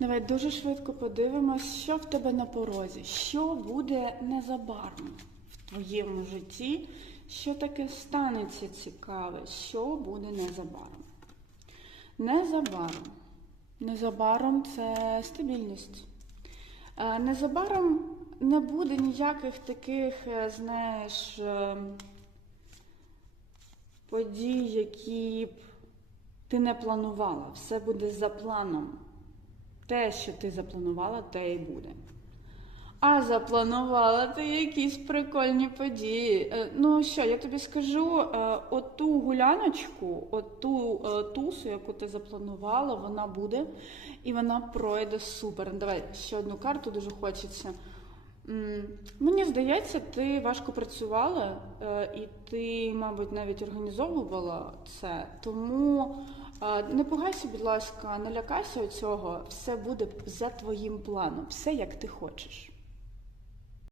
Давай дуже швидко подивимось, що в тебе на порозі, що буде незабаром в твоєму житті, що таке станеться цікаве, що буде незабаром. Незабаром. Незабаром це стабільність. Е, Незабаром не буде ніяких таких, е, знаєш, е, подій, які б ти не планувала. Все буде за планом. Те, що ти запланувала, те і буде. А запланувала ти якісь прикольні події. Е, Ну що, я тобі скажу, е, оту гуляночку, оту е, тусу, яку ти запланувала, вона буде і вона пройде супер. Давай ще одну карту дуже хочеться. Мені здається, ти важко працювала, е, і ти, мабуть, навіть організовувала це. Тому е, не пугайся, будь ласка, не лякайся цього. Все буде за твоїм планом, все як ти хочеш.